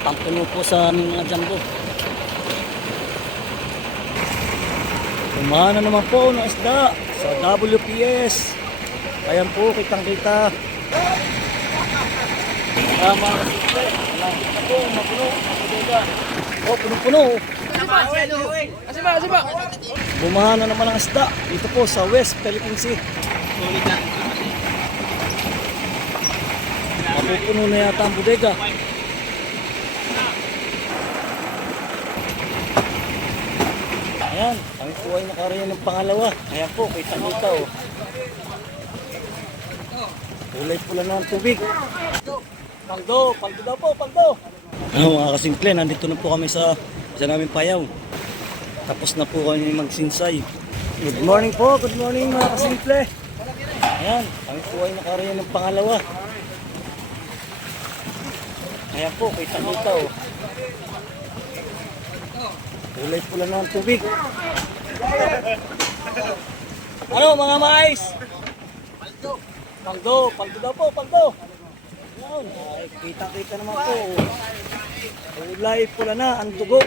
Pangpuno po sa aming mga jumbo. Umana naman po ng isda sa WPS. Ayan po, kitang kita. Tama kasi malapit na po, mapuno. Oh, puno-puno. Kasi ba? Bumaha na naman ang isda dito po sa West Philippine Sea. Mapupuno na yata ang bodega. Ayan, kami po ay nakarayan ng pangalawa. Ayan po, kitang-kita oh. Kulay pula na ang tubig. Paldo daw po, paldo. Ano mga kasimple, nandito na po kami sa namin payaw. Tapos na po kami magsinsay. Good morning po, good morning mga kasimple. Ayan, kami po ay nakarayan ng pangalawa. Ayan po, kitang-kita oh. Kulay pula na ang tubig. Ano mga mais? Paldo daw po, paldo. Ayan, kita-kita naman po. Kulay pula na ang dugo.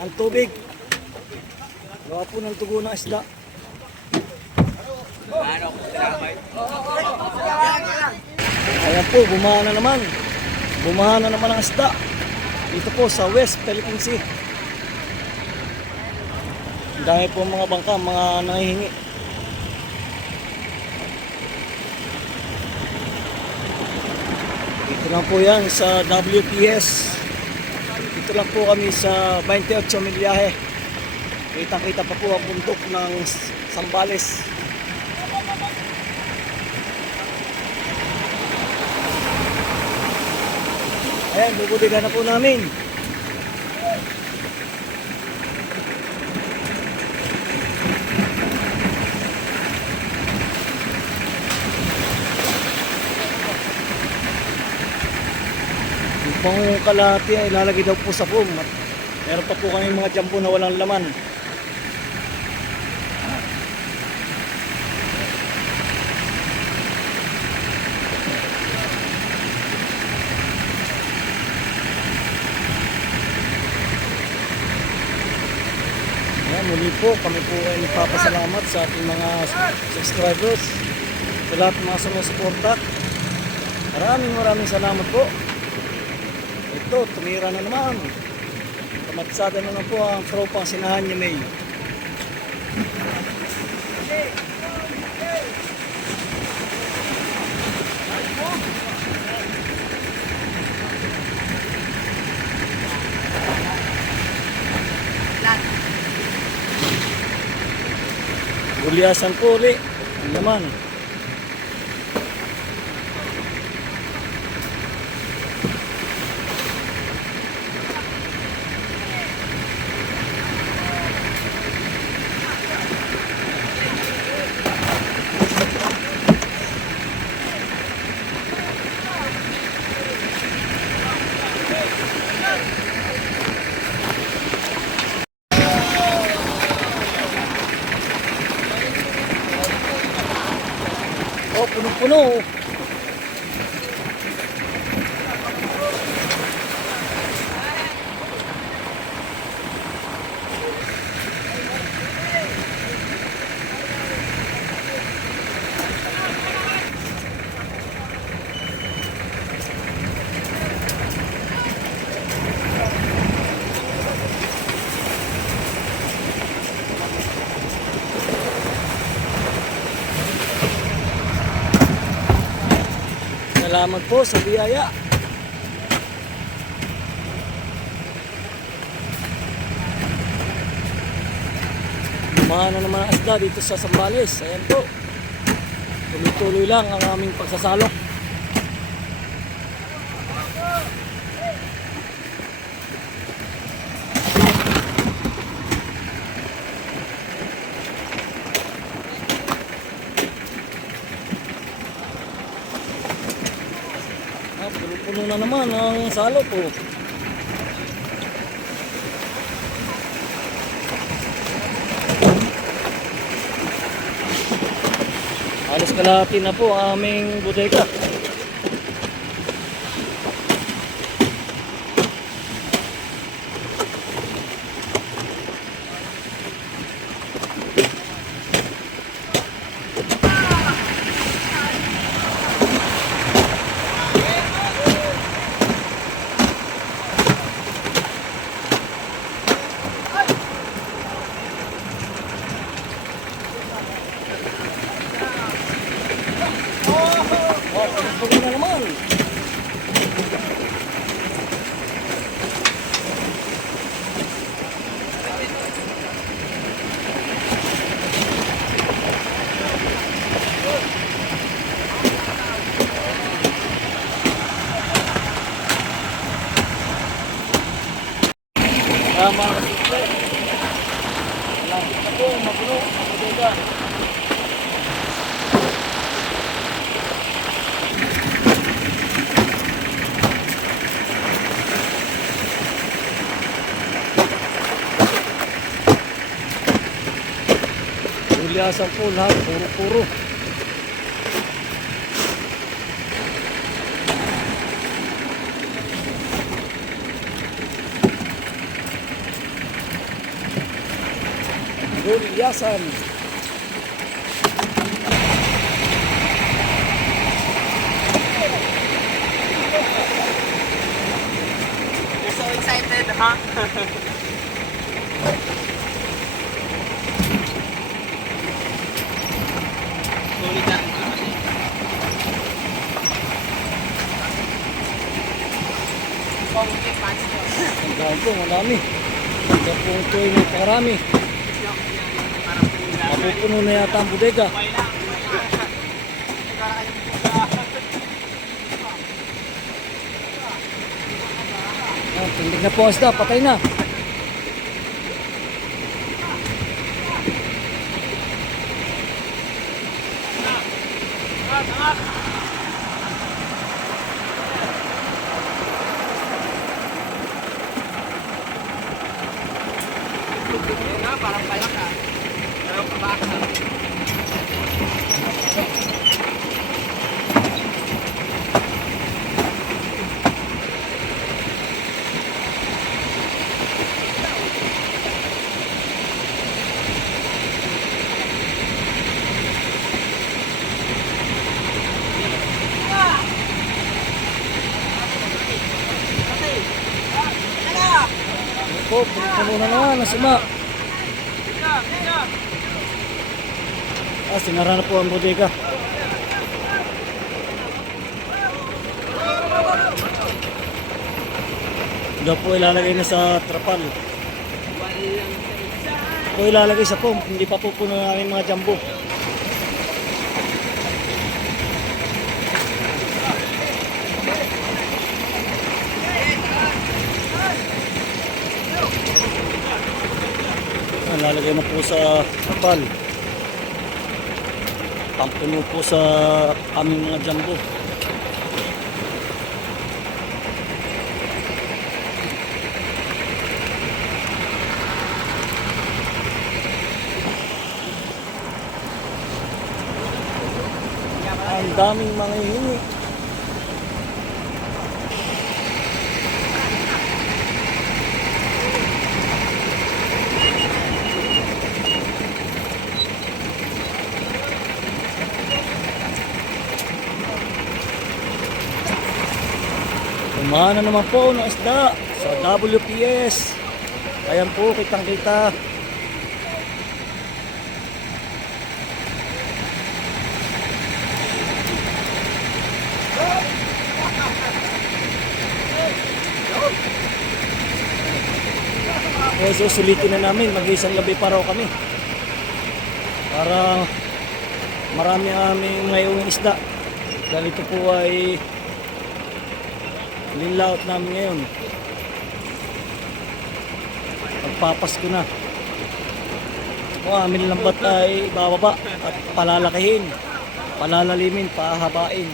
Ang tubig. Gawa po ng dugo ng isda. Ayan po, bumaha na naman. Bumaha na naman ang isda. Dito po sa West Philippine Sea. Ang dami po mga bangka, mga nangihingi. Dito lang po yan sa WPS. Dito lang po kami sa 28 Milyahe. Kita-kita pa po ang bundok ng Zambales. Ayan, bubudigan na po namin. Yung pang kalahati ay ilalagay daw po sa foam. Meron pa po kami mga jumbo na walang laman. Ayan, muli po kami po ay nagpapasalamat sa ating mga subscribers, sa lahat ng mga sumusuporta. Maraming salamat po. Ito, tumira na naman. Kamatsada na po ang tropang sinahan ni May. Gulyasan po ulit. Ang naman. Oh, punong-puno. Salamat po sa biyaya. Bumaha na naman ang isda dito sa Zambales. Ayan po. Tuloy-tuloy lang ang aming pagsasalok. Puno na naman ang salok po. Halos kalahati na po ang aming bodega. Tama ka simple. Malapit na po, mapuno ang bodega. Ulyasan po lahat, puro-puro. Ulyasan. You're so excited, ha? Sulit na. Ang dahil po, marami. Hanggang po ito ay may parami. Mapupuno na yata ang bodega. Tindig na po ang isda, patay na. Parang palak ah. Parang kabaka. Po, puno na naman, nasima. Sinara na po ang bodega. Ito po ilalagay na sa trapal. Po ilalagay sa pump, hindi pa po puno ng aming mga jumbo. Lalagay na po sa trapal. Pampuno po sa aming mga jumbo. Ang daming mga hihingi. Kumana naman po ng isda sa WPS. Ayan po, kitang kita. So sulitin na namin, mag-isang gabi pa raw kami. Para marami aming ngayong isda. Dahil ito po ay linlaot namin ngayon. Magpapasko na. O amin lambat ay bababa at palalakihin, palalalimin, pahabain.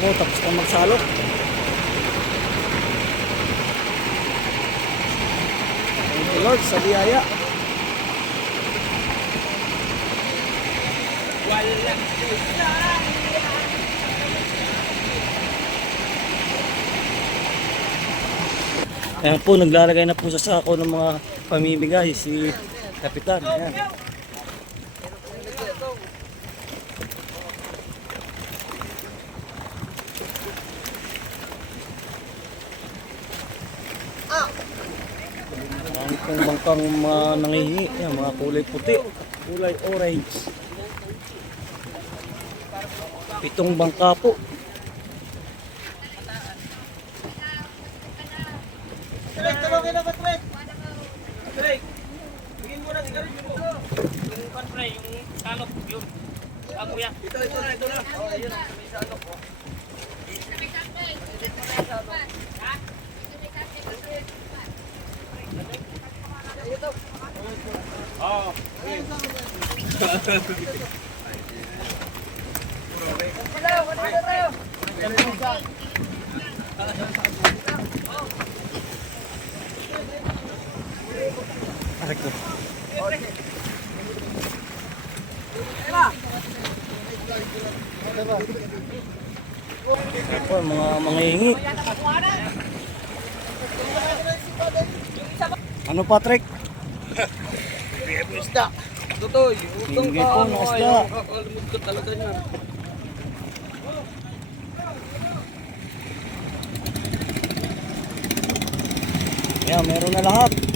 Ako, tapos na magsalok. Thank you Lord sa biyaya. Ayan po, naglalagay na po sa sako ng mga pamimigay si Kapitan. Ayan. Ang pong bangkang mga nangihingi, yan, mga kulay puti, kulay orange. 7 bangka po. Tulog na ba, Tret? Yun. Ah, kuya. Ito na. Oh, yun. Sa ano po. Oh. Aray ko. Ito, mga hingi. Ano, Patrick? Isda. Tutoy. Hingi po ng isda. Nakakalimut ko talaga niya. Ayan, meron na lahat.